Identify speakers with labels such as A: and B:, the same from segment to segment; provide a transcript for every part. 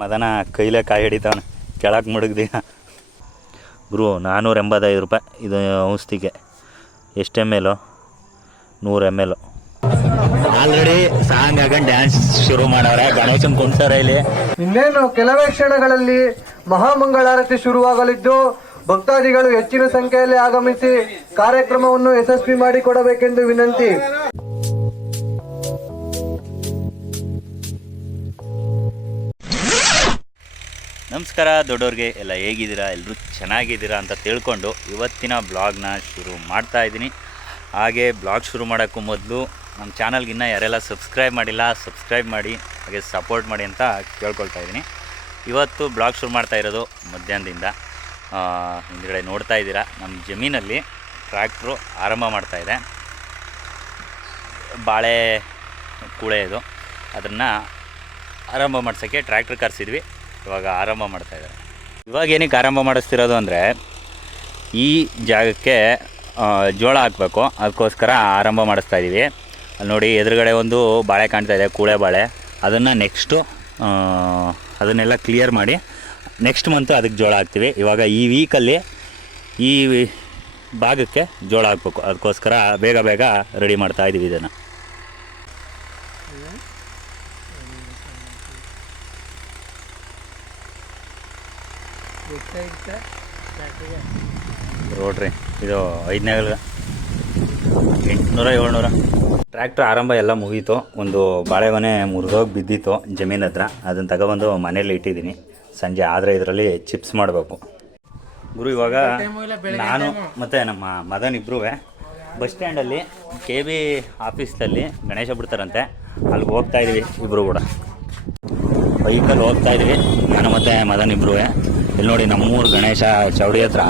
A: ಮದನ ಕೈಲೇ ಕಾಯಿ ಹಿಡಿತಾವನು ಕೆಳಕ್ಕೆ ಮುಡುಗ್ದಿ ಗುರು ನಾನ್ನೂರ ಎಂಬತ್ತೈದು ರೂಪಾಯಿ ಇದು ಔಷಧಿಗೆ ಎಷ್ಟು ಎಮ್ ಎಲ್ ನೂರು ಎಮ್ ಎಲ್ ಆಲ್ರೆಡಿ ಸಾಂಗ್ ಹಾಕೊಂಡು ಡ್ಯಾನ್ಸ್ ಶುರು ಮಾಡವ್ರೆ ಗಣೇಶನ್ ಕುಂಡ್ಸವ್ರೆ ಇಲ್ಲಿ ಇನ್ನೇನು ಕೆಲವೇ ಕ್ಷಣಗಳಲ್ಲಿ ಮಹಾಮಂಗಳಾರತಿ ಶುರುವಾಗಲಿದ್ದು ಭಕ್ತಾದಿಗಳು ಹೆಚ್ಚಿನ ಸಂಖ್ಯೆಯಲ್ಲಿ ಆಗಮಿಸಿ ಕಾರ್ಯಕ್ರಮವನ್ನು ಯಶಸ್ವಿ ಮಾಡಿಕೊಡಬೇಕೆಂದು ವಿನಂತಿ ನಮಸ್ಕಾರ ದೊಡ್ಡವ್ರಿಗೆ ಎಲ್ಲ ಹೇಗಿದ್ದೀರಾ ಎಲ್ಲರೂ ಚೆನ್ನಾಗಿದ್ದೀರಾ ಅಂತ ತಿಳ್ಕೊಂಡು ಇವತ್ತಿನ ಬ್ಲಾಗ್ನ ಶುರು ಮಾಡ್ತಾ ಇದ್ದೀನಿ ಹಾಗೆ ಬ್ಲಾಗ್ ಶುರು ಮಾಡೋಕ್ಕೂ ಮೊದಲು ನಮ್ಮ ಚಾನಲ್ಗೆ ಇನ್ನೂ ಯಾರೆಲ್ಲ ಸಬ್ಸ್ಕ್ರೈಬ್ ಮಾಡಿಲ್ಲ ಸಬ್ಸ್ಕ್ರೈಬ್ ಮಾಡಿ ಹಾಗೆ ಸಪೋರ್ಟ್ ಮಾಡಿ ಅಂತ ಕೇಳ್ಕೊಳ್ತಾ ಇದ್ದೀನಿ ಇವತ್ತು ಬ್ಲಾಗ್ ಶುರು ಮಾಡ್ತಾ ಇರೋದು ಮಧ್ಯಾಹ್ನದಿಂದ ಹಿಂದುಗಡೆ ನೋಡ್ತಾ ಇದ್ದೀರಾ ನಮ್ಮ ಜಮೀನಲ್ಲಿ ಟ್ರ್ಯಾಕ್ಟ್ರು ಆರಂಭ ಮಾಡ್ತಾಯಿದೆ ಬಾಳೆ ಕೂಳೆ ಇದು ಅದನ್ನು ಆರಂಭ ಮಾಡ್ಸೋಕ್ಕೆ ಟ್ರ್ಯಾಕ್ಟ್ರ್ ಕರೆಸಿದ್ವಿ ಇವಾಗ ಆರಂಭ ಮಾಡ್ತಾಯಿದ್ದಾರೆ ಇವಾಗ ಏನಕ್ಕೆ ಆರಂಭ ಮಾಡಿಸ್ತಿರೋದು ಅಂದರೆ ಈ ಜಾಗಕ್ಕೆ ಜೋಳ ಹಾಕಬೇಕು ಅದಕ್ಕೋಸ್ಕರ ಆರಂಭ ಮಾಡಿಸ್ತಾ ಇದ್ದೀವಿ ಅಲ್ಲಿ ನೋಡಿ ಎದುರುಗಡೆ ಒಂದು ಬಾಳೆ ಕಾಣ್ತಾ ಇದೆ ಕೂಳೆ ಬಾಳೆ ಅದನ್ನು ನೆಕ್ಸ್ಟು ಅದನ್ನೆಲ್ಲ ಕ್ಲಿಯರ್ ಮಾಡಿ ನೆಕ್ಸ್ಟ್ ಮಂತು ಅದಕ್ಕೆ ಜೋಳ ಹಾಕ್ತೀವಿ ಇವಾಗ ಈ ವೀಕಲ್ಲಿ ಈ ಭಾಗಕ್ಕೆ ಜೋಳ ಹಾಕ್ಬೇಕು ಅದಕ್ಕೋಸ್ಕರ ಬೇಗ ಬೇಗ ರೆಡಿ ಮಾಡ್ತಾ ಇದ್ದೀವಿ ಇದನ್ನು ನೋಡ್ರಿ ಇದು ಐದನೇ ಎಂಟುನೂರ ಏಳ್ನೂರ ಟ್ರ್ಯಾಕ್ಟ್ರ್ ಆರಂಭ ಎಲ್ಲ ಮುಗೀತು ಒಂದು ಬಾಳೆಗೊನೆ ಮುರಿದೋಗಿ ಬಿದ್ದಿತ್ತು ಜಮೀನ್ ಹತ್ರ ಅದನ್ನು ತಗೊಬಂದು ಮನೇಲಿ ಇಟ್ಟಿದ್ದೀನಿ ಸಂಜೆ ಆದರೆ ಇದರಲ್ಲಿ ಚಿಪ್ಸ್ ಮಾಡಬೇಕು ಗುರು ಇವಾಗ ನಾನು ಮತ್ತು ನಮ್ಮ ಮದನ್ ಇಬ್ರುವೇ ಬಸ್ ಸ್ಟ್ಯಾಂಡಲ್ಲಿ ಕೆ ಬಿ ಆಫೀಸ್ನಲ್ಲಿ ಗಣೇಶ ಬಿಡ್ತಾರಂತೆ ಅಲ್ಲಿಗೆ ಹೋಗ್ತಾ ಇದ್ದೀವಿ ಇಬ್ಬರು ಕೂಡ ಬೈಕಲ್ಲಿ ಹೋಗ್ತಾ ಇದ್ದೀವಿ ನಾನು ಮತ್ತು ಮದನ್ ಇಬ್ರುವೇ ಇಲ್ಲಿ ನೋಡಿ ನಮ್ಮೂರು ಗಣೇಶ ಚೌಡಿ ಹತ್ರ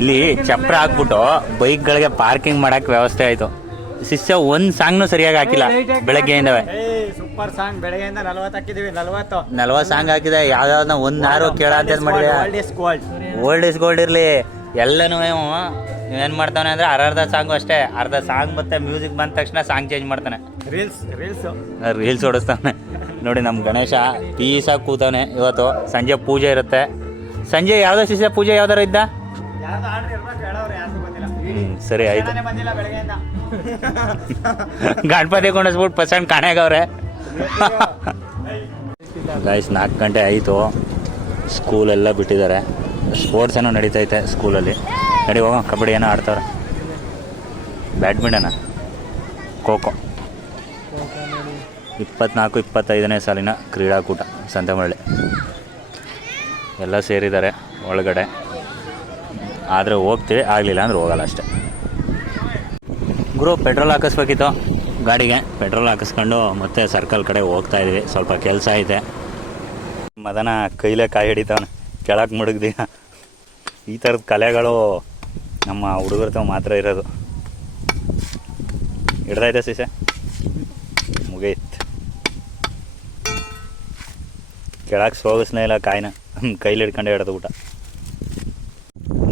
A: ಇಲ್ಲಿ ಚಪ್ರ ಹಾಕ್ಬಿಟ್ಟು ಬೈಕ್ಗಳಿಗೆ ಪಾರ್ಕಿಂಗ್ ಮಾಡಕ್ಕೆ ವ್ಯವಸ್ಥೆ ಆಯಿತು ಶಿಷ್ಯ ಒಂದು ಸಾಂಗ್ನು ಸರಿಯಾಗಿ ಹಾಕಿಲ್ಲ ಬೆಳಗ್ಗೆಯಿಂದವೇ ಸೂಪರ್ ಸಾಂಗ್ ಬೆಳಗ್ಗೆಯಿಂದ ನಲ್ವತ್ತು ಹಾಕಿದೀವಿ ಸಾಂಗ್ ಹಾಕಿದೆ ಯಾವ್ದಾವ್ದನ್ನ ಒಂದು ಆರು ಕೇಳಾದ ಮಾಡಿದೆ old is gold old is gold ಇರಲಿ ಎಲ್ಲನೂ ಏನು ಮಾಡ್ತಾನೆ ಅಂದ್ರೆ ಅರ್ಧ ಸಾಂಗ್ ಅಷ್ಟೇ ಅರ್ಧ ಸಾಂಗ್ ಮತ್ತೆ ಮ್ಯೂಸಿಕ್ ಬಂದ ತಕ್ಷಣ ಸಾಂಗ್ ಚೇಂಜ್ ಮಾಡ್ತಾನೆ ರೀಲ್ಸ್ ರೀಲ್ಸ್ ರೀಲ್ಸ್ ಓಡಿಸ್ತಾನೆ ನೋಡಿ ನಮ್ಮ ಗಣೇಶ ಪೀಸಾಗಿ ಕೂತಾನೆ ಇವತ್ತು ಸಂಜೆ ಪೂಜೆ ಇರುತ್ತೆ ಸಂಜೆ ಯಾವುದೋ ಶಿಷ್ಯ ಪೂಜೆ ಯಾವ್ದಾರ ಇದ್ದ ಸರಿ ಆಯ್ತು ಗಣಪತಿ ಕೊಂಡಿಸ್ಬಿಟ್ಟು ಪಸಂಡ್ ಕಾಣೆಗವ್ರೆ ಗಾಯ್ಸ್ ನಾಲ್ಕು ಗಂಟೆ ಆಯಿತು ಸ್ಕೂಲೆಲ್ಲ ಬಿಟ್ಟಿದ್ದಾರೆ ಸ್ಪೋರ್ಟ್ಸ್ ಏನೋ ನಡೀತೈತೆ ಸ್ಕೂಲಲ್ಲಿ ನಡಿ ಹೋಗೋ ಕಬಡ್ಡಿ ಏನೋ ಆಡ್ತವ್ರೆ ಬ್ಯಾಡ್ಮಿಂಟನ ಖೋ ಖೋ ಇಪ್ಪತ್ನಾಲ್ಕು ಇಪ್ಪತ್ತೈದನೇ ಸಾಲಿನ ಕ್ರೀಡಾಕೂಟ ಸಂತೆಮಳ್ಳಿ ಎಲ್ಲ ಸೇರಿದ್ದಾರೆ ಒಳಗಡೆ ಆದರೆ ಹೋಗ್ತೀವಿ ಆಗಲಿಲ್ಲ ಅಂದ್ರೆ ಹೋಗಲ್ಲ ಅಷ್ಟೆ ಗುರು ಪೆಟ್ರೋಲ್ ಹಾಕಿಸ್ಬೇಕಿತ್ತು ಗಾಡಿಗೆ ಪೆಟ್ರೋಲ್ ಹಾಕಿಸ್ಕೊಂಡು ಮತ್ತೆ ಸರ್ಕಲ್ ಕಡೆ ಹೋಗ್ತಾ ಇದ್ವಿ ಸ್ವಲ್ಪ ಕೆಲಸ ಐತೆ ಮದನ ಕೈಲೇ ಕಾಯಿ ಹಿಡಿತಾವನು ಕೆಳಕ್ಕೆ ಮುಡುಗ್ದಿ ಈ ಥರದ ಕಲೆಗಳು ನಮ್ಮ ಹುಡುಗರ್ತಾವ ಮಾತ್ರ ಇರೋದು ಹಿಡ್ದೈತೆ ಸೀಸೆ ಮುಗೀತು ಕೆಳಕ್ಕೆ ಸೋಗಿಸ್ನೇ ಇಲ್ಲ ಕಾಯಿನ ಕೈಲಿ ಹಿಡ್ಕೊಂಡು ಹಿಡ್ದು ಊಟ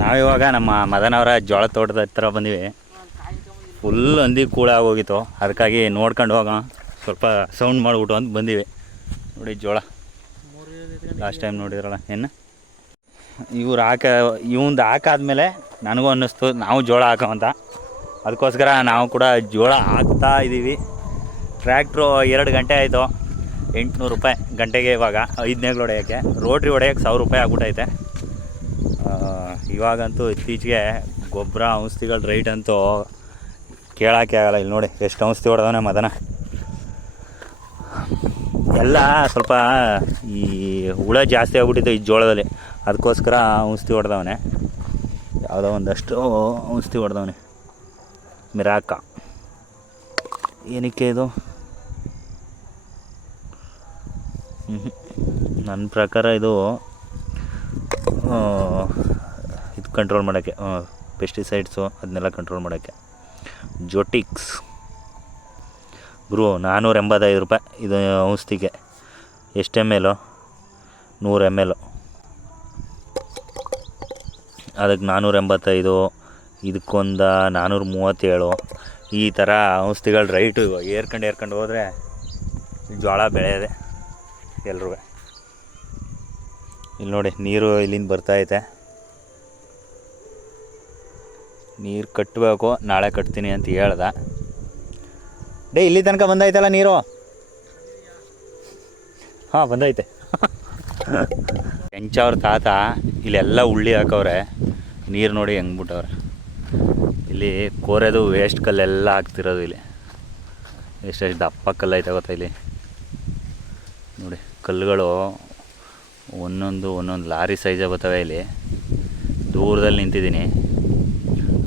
A: ನಾವಿವಾಗ ನಮ್ಮ ಮದನವರ ಜೋಳ ತೋಟದ ಹತ್ರ ಬಂದಿವಿ ಫುಲ್ ಅಂದಿ ಕೂಡ ಹೋಗಿತ್ತು ಅದಕ್ಕಾಗಿ ನೋಡ್ಕೊಂಡು ಹೋಗೋಣ ಸ್ವಲ್ಪ ಸೌಂಡ್ ಮಾಡಿಬಿಟ್ಟು ಅಂತ ಬಂದಿವಿ ನೋಡಿ ಜೋಳ ಲಾಸ್ಟ್ ಟೈಮ್ ನೋಡಿದ್ರಲ್ಲ ಏನು ಇವ್ರು ಹಾಕ ಇವಂದು ಹಾಕಾದ್ಮೇಲೆ ನನಗೂ ಅನ್ನಿಸ್ತು ನಾವು ಜೋಳ ಹಾಕೋವಂತ ಅದಕ್ಕೋಸ್ಕರ ನಾವು ಕೂಡ ಜೋಳ ಹಾಕ್ತಾ ಇದ್ದೀವಿ ಟ್ರ್ಯಾಕ್ಟ್ರು ಎರಡು ಗಂಟೆ ಆಯಿತು ಎಂಟುನೂರು ರೂಪಾಯಿ ಗಂಟೆಗೆ ಇವಾಗ ಐದನೇಗಳು ಹೊಡೆಯೋಕ್ಕೆ ರೋಟ್ರಿ ಹೊಡೆಯೋಕ್ಕೆ ಸಾವಿರ ರೂಪಾಯಿ ಆಗ್ಬಿಟ್ಟೈತೆ ಇವಾಗಂತೂ ಇತ್ತೀಚೆಗೆ ಗೊಬ್ಬರ ಔಷಧಿಗಳ ರೇಟ್ ಅಂತೂ ಕೇಳೋಕ್ಕೆ ಆಗಲ್ಲ ಇಲ್ಲಿ ನೋಡಿ ಎಷ್ಟು ಔಷಧಿ ಹೊಡೆದವನೇ ಮದನ ಎಲ್ಲ ಸ್ವಲ್ಪ ಈ ಹುಳ ಜಾಸ್ತಿ ಆಗ್ಬಿಟ್ಟಿತ್ತು ಈ ಜೋಳದಲ್ಲಿ ಅದಕ್ಕೋಸ್ಕರ ಔಷಧಿ ಹೊಡೆದವನೇ ಯಾವುದೋ ಒಂದಷ್ಟು ಔಷಧಿ ಹೊಡೆದವನೇ ಮಿರಾಕ ಏನಕ್ಕೆ ಇದು ನನ್ನ ಪ್ರಕಾರ ಇದು ಇದು ಕಂಟ್ರೋಲ್ ಮಾಡೋಕ್ಕೆ ಪೆಸ್ಟಿಸೈಡ್ಸು ಅದನ್ನೆಲ್ಲ ಕಂಟ್ರೋಲ್ ಮಾಡೋಕ್ಕೆ ಜೊಟಿಕ್ಸ್ ಗ್ರೂ ನಾನ್ನೂರ ಎಂಬತ್ತೈದು ರೂಪಾಯಿ ಇದು ಔಷಧಿಗೆ ಎಷ್ಟು ಎಮ್ ಎಲು ನೂರು ಎಮ್ ಎಲು ಅದಕ್ಕೆ ನಾನ್ನೂರ ಎಂಬತ್ತೈದು ಇದಕ್ಕೊಂದು ನಾನ್ನೂರ ಮೂವತ್ತೇಳು ಈ ಥರ ಔಷಧಿಗಳು ರೈಟು ಏರ್ಕಂಡು ಏರ್ಕಂಡು ಹೋದರೆ ಜೋಳ ಬೆಳೆಯದೆ ಎಲ್ರೂ ಇಲ್ಲಿ ನೋಡಿ ನೀರು ಇಲ್ಲಿಂದ ಬರ್ತೈತೆ ನೀರು ಕಟ್ಟಬೇಕು ನಾಳೆ ಕಟ್ತೀನಿ ಅಂತ ಹೇಳ್ದೆ ಡೇ ಇಲ್ಲಿ ತನಕ ಬಂದೈತಲ್ಲ ನೀರು ಹಾಂ ಬಂದೈತೆ ಹೆಂಚವ್ರ ತಾತ ಇಲ್ಲೆಲ್ಲ ಉಳ್ಳಿ ಹಾಕವ್ರೆ ನೀರು ನೋಡಿ ಹೆಂಗೆ ಬಿಟ್ಟವ್ರೆ ಇಲ್ಲಿ ಕೋರೆದು ವೇಸ್ಟ್ ಕಲ್ಲೆಲ್ಲ ಹಾಕ್ತಿರೋದು ಇಲ್ಲಿ ಎಷ್ಟೆಷ್ಟು ದಪ್ಪ ಕಲ್ಲೈತೆ ಗೊತ್ತಾ ಇಲ್ಲಿ ನೋಡಿ ಕಲ್ಲುಗಳು ಒಂದೊಂದು ಒಂದೊಂದು ಲಾರಿ ಸೈಜ್ ಬರ್ತವೆ ಇಲ್ಲಿ ದೂರದಲ್ಲಿ ನಿಂತಿದ್ದೀನಿ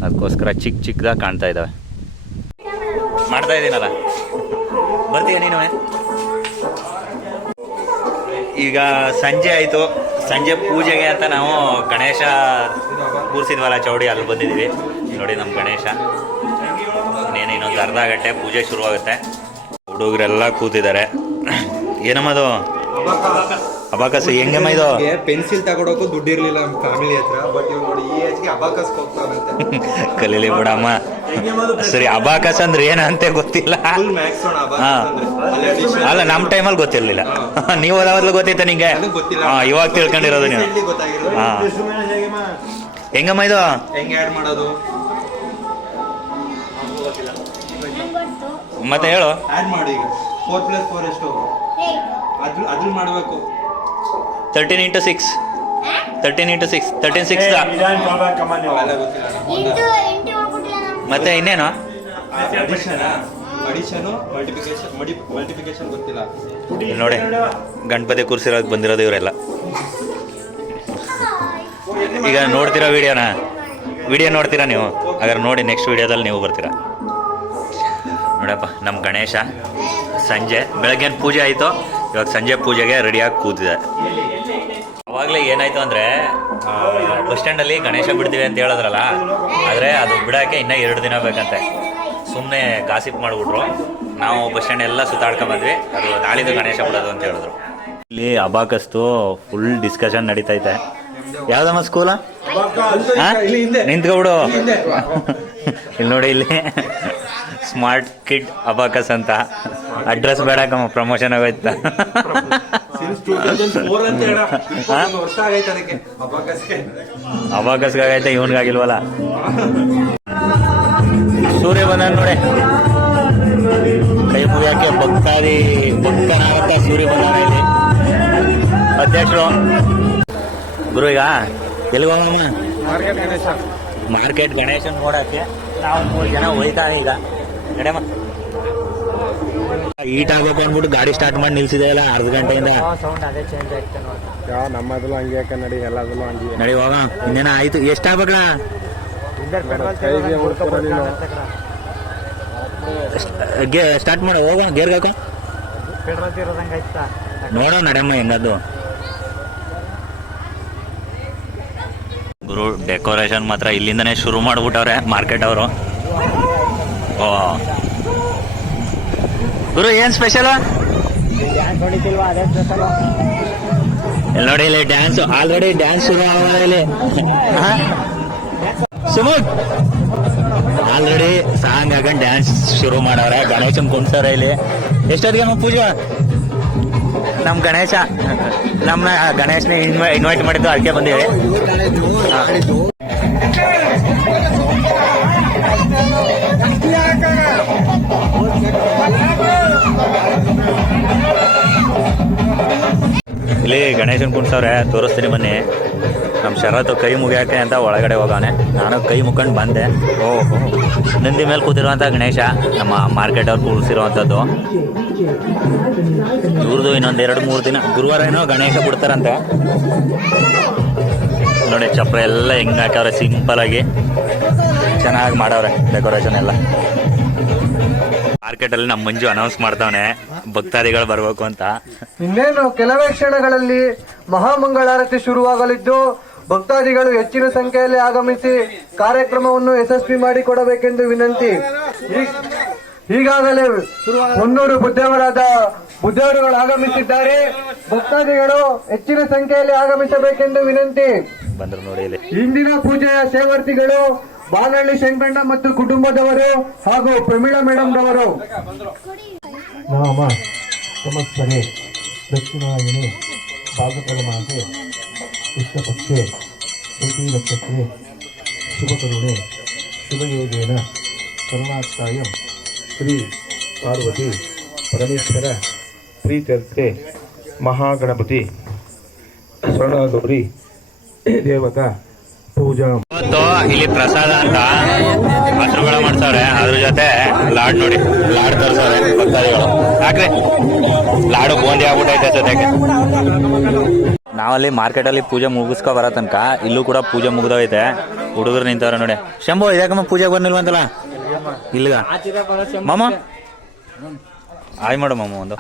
A: ಅದಕ್ಕೋಸ್ಕರ ಚಿಕ್ಕ ಚಿಕ್ಕದಾಗಿ ಕಾಣ್ತಾ ಇದ್ದಾವೆ ಮಾಡ್ತಾ ಇದ್ದೀನಲ್ಲ ಬರ್ತೀಯ ನೀನು ಈಗ ಸಂಜೆ ಆಯಿತು ಸಂಜೆ ಪೂಜೆಗೆ ಅಂತ ನಾವು ಗಣೇಶ ಕೂರಿಸಿದ್ವಲ್ಲ ಚೌಡಿ ಅಲ್ಲಿ ಬಂದಿದ್ದೀವಿ ನೋಡಿ ನಮ್ಮ ಗಣೇಶ ಇನ್ನೇನು ಇನ್ನೊಂದು ಅರ್ಧ ಗಂಟೆ ಪೂಜೆ ಶುರುವಾಗುತ್ತೆ ಹುಡುಗರೆಲ್ಲ ಕೂತಿದ್ದಾರೆ ಏನಮ್ಮದು ಅಬಾಕಸ್ ಹೆಂಗಮ್ಮ ಇದು ಪೆನ್ಸಿಲ್ ತಗೊಡೋಕು ದುಡ್ಡು ಇರಲಿಲ್ಲ ನಮ್ಮ ಫ್ಯಾಮಿಲಿ ಹತ್ರ ಬಟ್ ಇವ್ ನೋಡಿ ಈ ಏಜ್ಗೆ ಅಬಾಕಸ್ ಹೋಗ್ತಾನಂತೆ ಕಲೀಲಿ ಬಿಡಮ್ಮ ಸರಿ ಅಬಾಕಸ್ ಅಂದ್ರೆ ಏನಂತೆ ಗೊತ್ತಿಲ್ಲ ಅಲ್ಲ ನಮ್ಮ ಟೈಮಲ್ಲಿ ಗೊತ್ತಿರಲಿಲ್ಲ ನೀವು ಓದಾವದ್ಲು ಗೊತ್ತಿತ್ತ ನಿಂಗೆ ಇವಾಗ ತಿಳ್ಕೊಂಡಿರೋದು ನೀವು ಹೆಂಗಮ್ಮ ಇದು ಹೆಂಗೆ ಆ್ಯಡ್ ಮಾಡೋದು ಮತ್ತೆ ಹೇಳು ಆ್ಯಡ್ ಮಾಡಿ ಈಗ ಫೋರ್ ಪ್ಲಸ್ ಫೋರ್ ಎಷ್ಟು ಅದು ಅದು ಮಾಡಬೇಕು thirteen into six thirteen into six thirteen six ಮತ್ತೆ ಇನ್ನೇನು ನೋಡಿ ಗಣಪತಿ ಕೂರಿಸಿರೋದಕ್ಕೆ ಬಂದಿರೋದು ಇವರೆಲ್ಲ ಈಗ ನೋಡ್ತೀರಾ ವಿಡಿಯೋನ ವಿಡಿಯೋ ನೋಡ್ತೀರಾ ನೀವು ಹಾಗಾದ್ರೆ ನೋಡಿ ನೆಕ್ಸ್ಟ್ ವಿಡಿಯೋದಲ್ಲಿ ನೀವು ಬರ್ತೀರಾ ನೋಡಪ್ಪ ನಮ್ಮ ಗಣೇಶ ಸಂಜೆ ಬೆಳಗ್ಗೆ ಪೂಜೆ ಆಯಿತು ಇವಾಗ ಸಂಜೆ ಪೂಜೆಗೆ ರೆಡಿಯಾಗಿ ಕೂತಿದೆ ಅವಾಗಲೇ ಏನಾಯಿತು ಅಂದರೆ ಬಸ್ ಸ್ಟ್ಯಾಂಡಲ್ಲಿ ಗಣೇಶ ಬಿಡ್ತೀವಿ ಅಂತ ಹೇಳಿದ್ರಲ್ಲ ಆದರೆ ಅದು ಬಿಡೋಕ್ಕೆ ಇನ್ನೂ ಎರಡು ದಿನ ಬೇಕಂತೆ ಸುಮ್ಮನೆ ಗಾಸಿಪ್ ಮಾಡಿಬಿಟ್ರು ನಾವು ಬಸ್ ಸ್ಟ್ಯಾಂಡ್ ಎಲ್ಲ ಸುತ್ತಾಡ್ಕೊಂಬಂದ್ವಿ ಅದು ನಾಳಿದ್ದು ಗಣೇಶ ಬಿಡೋದು ಅಂತ ಹೇಳಿದ್ರು ಇಲ್ಲಿ ಅಬಾಕಸ್ತು ಫುಲ್ ಡಿಸ್ಕಷನ್ ನಡೀತೈತೆ ಯಾವ್ದಮ್ಮ ಸ್ಕೂಲ ನಿಂತ್ಕೊಬಿಡು ಇಲ್ಲಿ ನೋಡಿ ಇಲ್ಲಿ ಸ್ಮಾರ್ಟ್ ಕಿಡ್ ಅಬಾಕಸ್ ಅಂತ ಅಡ್ರೆಸ್ ಬೇಡಕಮ್ಮ ಪ್ರಮೋಷನ್ ಆಗೋಯ್ತ ಅಬಾಕಸ್ ಅಬಾಕಸ್ಗಾಗೈತೆ ಇವನ್ಗಾಗಿಲ್ವಲ್ಲ ಸೂರ್ಯ ಬಂದ ನೋಡಿ ಕೈ ಮುಗಿಯಾಕೆ ಭಕ್ತಾದಿ ಭಕ್ತನಾಗತ್ತ ಸೂರ್ಯ ಬಂದಾನ ಇಲ್ಲಿ ಅಧ್ಯಕ್ಷರು ಗುರು ಈಗ ಎಲ್ಲಿಗೋಗಮ್ಮ ಮಾರ್ಕೆಟ್ ಗಣೇಶನ್ ನೋಡಕ್ಕೆ ನಾವು ಮೂರು ಜನ ಹೋಯ್ತಾನೆ ಈಗ ಕಡೆಮ ಈಟ್ ಆಗ್ಬೇಕು ಅಂದ್ಬಿಟ್ಟು ಗಾಡಿ ಸ್ಟಾರ್ಟ್ ಮಾಡಿ ನಿಲ್ಸಿದೆ ಅಲ್ಲ ಅರ್ಧ ಗಂಟೆಯಿಂದ ಸೌಂಡ್ ಅದೇ ಚೇಂಜ್ ನಮ್ಮದಲ್ಲೂ ಹಂಗೆ ಯಾಕೆ ನಡಿ ಎಲ್ಲದಲ್ಲೂ ಹಂಗೆ ನಡಿ ಹೋಗ ಇನ್ನೇನ ಆಯ್ತು ಎಷ್ಟಾಗ್ಬೇಕಣ ಸ್ಟಾರ್ಟ್ ಮಾಡೋ ಹೋಗೋಣ ಗೇರ್ ಹಾಕೋ ಪೆಟ್ರೋಲ್ ಇರೋದಂಗೆ ನೋಡೋ ಗುರು ಡೆಕೋರೇಷನ್ ಮಾತ್ರ ಇಲ್ಲಿಂದನೇ ಶುರು ಮಾಡ್ಬಿಟ್ಟವ್ರೆ ಮಾರ್ಕೆಟ್ ಅವರು ಗುರು ಏನ್ ಸ್ಪೆಷಲ್ ನೋಡಿ ಇಲ್ಲಿ ಡ್ಯಾನ್ಸ್ ಆಲ್ರೆಡಿ ಡ್ಯಾನ್ಸ್ ಶುರು ಇಲ್ಲಿ ಸುಮುಖ್ ಆಲ್ರೆಡಿ ಸಾಂಗ್ ಹಾಕೊಂಡು ಡ್ಯಾನ್ಸ್ ಶುರು ಮಾಡವ್ರೆ ಗಣೇಶನ್ ಕುಂತಾರ ಇಲ್ಲಿ ಎಷ್ಟೊತ್ತಿಗೆ ನಮ್ಮ ಪೂಜಾ ನಮ್ಮ ಗಣೇಶ ನಮ್ಮ ಗಣೇಶನ ಇನ್ವೈಟ್ ಮಾಡಿದ್ದು ಅದಕ್ಕೆ ಬಂದಿವೆ ಗಣೇಶನ್ ಕುಣಿಸವ್ರೆ ತೋರಿಸ್ತೀನಿ ಬನ್ನಿ ನಮ್ಮ ಶರತ್ತು ಕೈ ಮುಗಿಯಾಕೆ ಅಂತ ಒಳಗಡೆ ಹೋಗಾನೆ ನಾನು ಕೈ ಮುಕ್ಕೊಂಡು ಬಂದೆ ಓಹೋ ನಂದಿ ಮೇಲೆ ಕೂತಿರುವಂಥ ಗಣೇಶ ನಮ್ಮ ಮಾರ್ಕೆಟ್ ಅವ್ರು ಕೂರಿಸಿರುವಂಥದ್ದು ಇವ್ರದ್ದು ಇನ್ನೊಂದು ಎರಡು ಮೂರು ದಿನ ಗುರುವಾರ ಏನೋ ಗಣೇಶ ಬಿಡ್ತಾರಂತೆ ನೋಡಿ ಚಪ್ರ ಎಲ್ಲ ಹೆಂಗೆ ಹಾಕವ್ರೆ ಸಿಂಪಲ್ ಆಗಿ ಚೆನ್ನಾಗಿ ಮಾಡವ್ರೆ ಡೆಕೋರೇಷನ್ ಎಲ್ಲ ಮಾರ್ಕೆಟ್ ಅಲ್ಲಿ ನಮ್ಮ ಮಂಜು ಅನೌನ್ಸ್ ಮಾಡ್ತಾವನೆ ಭಕ್ತಾದಿಗಳು ಬರಬೇಕು ಅಂತ ಇನ್ನೇನು ಕೆಲವೇ ಕ್ಷಣಗಳಲ್ಲಿ ಮಹಾಮಂಗಳಾರತಿ ಶುರುವಾಗಲಿದ್ದು ಭಕ್ತಾದಿಗಳು ಹೆಚ್ಚಿನ ಸಂಖ್ಯೆಯಲ್ಲಿ ಆಗಮಿಸಿ ಕಾರ್ಯಕ್ರಮವನ್ನು ಯಶಸ್ವಿ ಮಾಡಿಕೊಡಬೇಕೆಂದು ವಿನಂತಿ ಈಗಾಗಲೇ ಮುನ್ನೂರು ಬುದ್ಧವರಾದ ಬುದ್ಧಿವರುಗಳು ಆಗಮಿಸಿದ್ದಾರೆ ಭಕ್ತಾದಿಗಳು ಹೆಚ್ಚಿನ ಸಂಖ್ಯೆಯಲ್ಲಿ ಆಗಮಿಸಬೇಕೆಂದು ವಿನಂತಿ ಬಂದರು ನೋಡಿ ಇಂದಿನ ಪೂಜೆಯ ಸೇವಾರ್ಥಿಗಳು ಬಾಲಹಳ್ಳಿ ಶಂಕಣ್ಣ ಮತ್ತು ಕುಟುಂಬದವರು ಹಾಗೂ ಪ್ರಮೀಳಾ ಮೇಡಮ್ ಅವರು ನಾಮ ಸಮಸ್ಯೆ ದಕ್ಷಿಣಾಯಣಿ ಭಾಗಕ್ರಮಾಗಿ ಇಷ್ಟಪಕ್ಷೆ ಪ್ರತಿ ಲಕ್ಷಕ್ಕೆ ಶುಭ ಶುಭಯೋಗೇನ ಶ್ರೀ ಪಾರ್ವತಿ ಪರಮೇಶ್ವರ ಪ್ರೀತರ್ತೆ ಮಹಾಗಣಪತಿ ಸ್ವರ್ಣಗೌರಿ ದೇವತಾ ಪೂಜಾ ಇವತ್ತು ಇಲ್ಲಿ ಪ್ರಸಾದ ಅಂತ ಹತ್ರುಗಳ ಮಾಡ್ತಾವ್ರೆ ಅದ್ರ ಜೊತೆ ಲಾಡ್ ನೋಡಿ ಲಾಡ್ ತರ್ಸವ್ರೆ ಭಕ್ತಾದಿಗಳು ಯಾಕ್ರೆ ಲಾಡು ಬೂಂದಿ ಆಗ್ಬಿಟ್ಟೈತೆ ಜೊತೆಗೆ ನಾವಲ್ಲಿ ಮಾರ್ಕೆಟಲ್ಲಿ ಪೂಜೆ ಮುಗಿಸ್ಕೊ ಬರೋ ತನಕ ಇಲ್ಲೂ ಕೂಡ ಪೂಜೆ ಮುಗ್ದೋಗೈತೆ ಹುಡುಗರು ನಿಂತವ್ರೆ ನೋಡಿ ಶಂಭು ಇದ್ಯಾಕಮ್ಮ ಪೂಜೆಗೆ ಬಂದಿಲ್ವಂತಲ್ಲ ಇಲ್ಲಿಗ ಮಾಮ ಆಯ್ ಮಾಡು ಮಾಮ ಒಂದು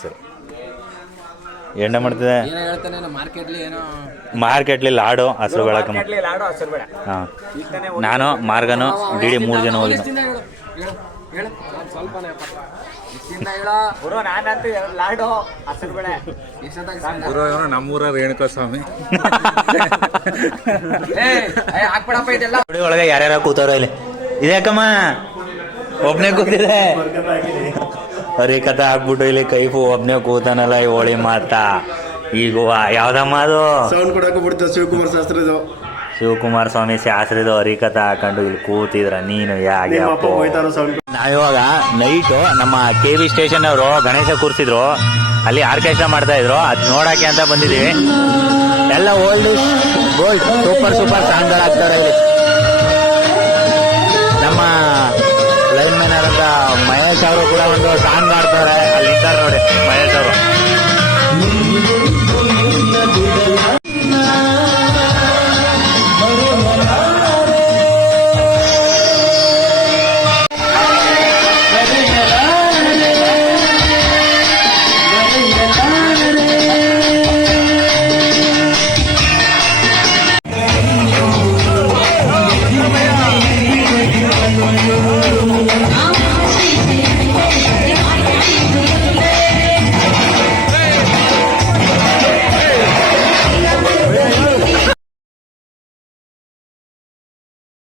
A: ಸರಿ ಎಣ್ಣೆ ಮಾಡ್ತಿದೆ ಮಾರ್ಕೆಟ್ಲಿ ಲಾಡು ಹಸಿರು ಬೆಳಕ ನಾನು ಮಾರ್ಗನು ಡಿಡಿ ಮೂರು ಜನ ಹೋಗಿ ಒಳಗೆ ಯಾರ್ಯಾರ ಕೂತಾರ ಇಲ್ಲಿ ಇದ್ಯಾಕಮ್ಮ ಒಬ್ನೇ ಕೂತಿದೆ ಅವ್ರಿಗೆ ಕಥೆ ಹಾಕ್ಬಿಟ್ಟು ಇಲ್ಲಿ ಕೈಫು ಒಬ್ನೇ ಕೂತಾನಲ್ಲ ಈ ಹೋಳಿ ಮಾತಾ ಈಗ ಯಾವ್ದಮ್ಮ ಅದು ಶಿವಕುಮಾರ್ ಶಾಸ್ತ್ರ ಶಿವಕುಮಾರ್ ಸ್ವಾಮಿ ಶಾಸ್ತ್ರಿದ ಹರಿಕಥೆ ಹಾಕೊಂಡು ಇಲ್ಲಿ ಕೂತಿದ್ರ ನೀನು ಯಾಕೆ ನಾವಿವಾಗ ನೈಟ್ ನಮ್ಮ ಕೆ ವಿ ಸ್ಟೇಷನ್ ಅವರು ಗಣೇಶ ಕೂರ್ಸಿದ್ರು ಅಲ್ಲಿ ಆರ್ಕೆಸ್ಟ್ರಾ ಮಾಡ್ತಾ ಇದ್ರು ಅದ್ ನೋಡಕ್ಕೆ ಅಂತ ಬಂದಿದ್ದೀವಿ ಎಲ್ಲ old gold super super song ಗಳಾಗ್ತಾರೆ ಮಹೇಶ್ ಅವರು ಕೂಡ ಒಂದು ಸಾಂಗ್ ಮಾಡ್ತಾರೆ ಅಲ್ಲಿ ಇದ್ದಾರೆ ನೋಡಿ ಮಹೇಶ್ ಅವರು